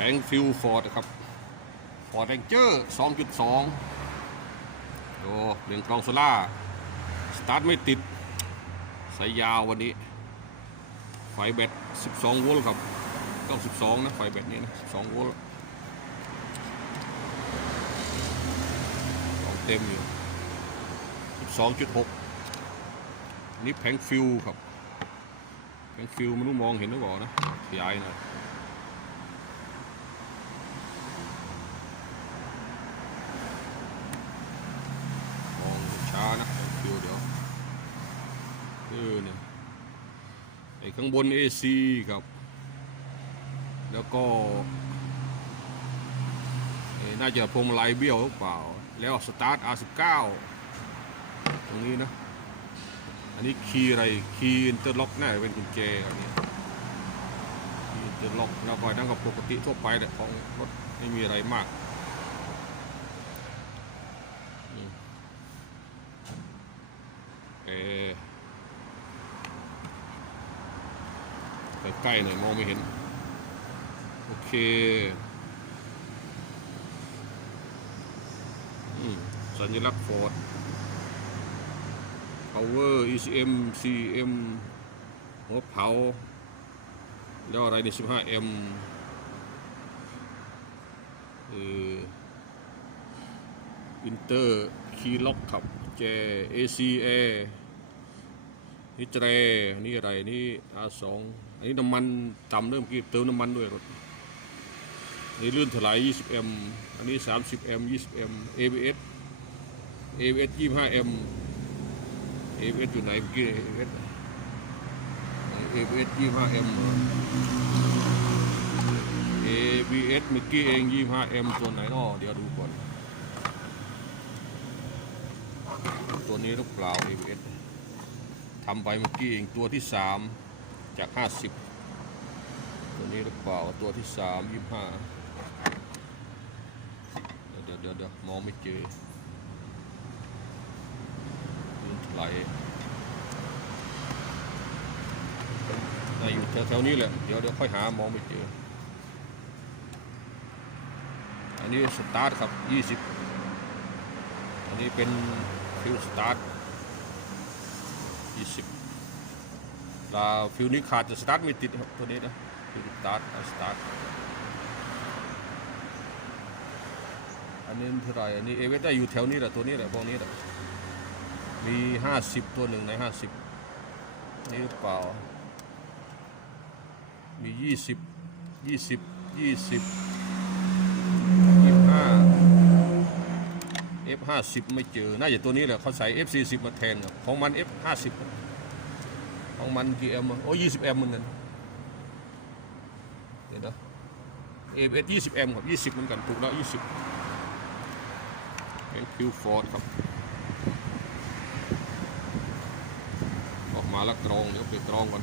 แผงฟิลฟอร์ดครับฟอร์ดแรงเจอร์2.2โอ้เรียงกรองโซล่า สตาร์ทไม่ติด สายยาววันนี้ ไฟแบต 12 โวลต์ครับต้อง12 นะ ไฟแบตนี้นะ 12 โวลต์เต็มอยู่ 12.6 นี่แผงฟิวครับ แผงฟิวม่รู้มองเห็นหรือเปล่านะขยายหน่อย มองช้านะแผงฟิวเดี๋ยว เออเนี่ยไอ้ข้างบน AC ครับ แล้วก็น่าจะพวงมาลัยเบี้ยวหรือเปล่า แล้วสตาร์ท R19 ตรงนี้นะ อันนี้คีย์อะไร คีย์อินเตอร์ล็อกน่าจะเป็นกุญแจครับนี่คีย์อินเตอร์ล็อกแล้วก็นั่นก็ปกติทั่วไปแหละของรถไม่มีอะไรมากเออ ใกล้หน่อยมองไม่เห็น โอเคอสัญลักษณ์ฟอร์ด power ECM CM หัวเผา แล้วอะไรใน 15M เอออินเตอร์คีย์ล็อกขับแจ ACA นี่เจรนี่อะไรนี่ R2 อันนี้น้ำมันต่ำเริ่มกี้เติมน้ำมันด้วยรถนี่ลื่นถลาย 20M อันนี้ 30M 20M ABS ABS 25M ABS อยู่ไหนเมื่อกี้ ABS ABS 25M เหรอ ABS เมื่อกี้เอง 25M ตัวไหนนาะเดี๋ยวดูก่อน ตัวนี้หรือเปล่า ABS ทำไปเมื่อกี้เองตัวที่สามจากห้าสิบตัวนี้หรือเปล่าตัวที่สามยี่ห้าเดี๋ยวเดี๋ยวเดี๋ยวมองไม่เจอลื่นไหลอยู่แถวๆนี้แหละเดี๋ยวเดี๋ยวค่อยหามองไม่เจอ อันนี้สตาร์ทครับยี่สิบอันนี้เป็นฟิวสตาร์ท 20ลาฟิวนี้ขาดจะสตาร์ทไม่ติดครับตัวนี้นะฟิวสตาร์ทอาสตาร์ทอันนี้เท่าไหรอันนี้เอเวสได้อยู่แถวนี้แหละตัวนี้แหละพวกนี้แหละมี 50 ตัวหนึ่งใน 50 นี่หรือเปล่า มี 20 20 20 F50 ไม่เจอ น่าจะตัวนี้แหละเขาใส่ F40 มาแทนครับของมัน F50 ของมันกี่ M อะโอ้ย 20M เหมือนกันเดี๋ยวนะ ABS 20M ครับ 20เหมือนกันถูกแล้ว 20เป็นคิวฟอร์ดครับ ออกมาแล้วกรองเดี๋ยวไปกรองก่อน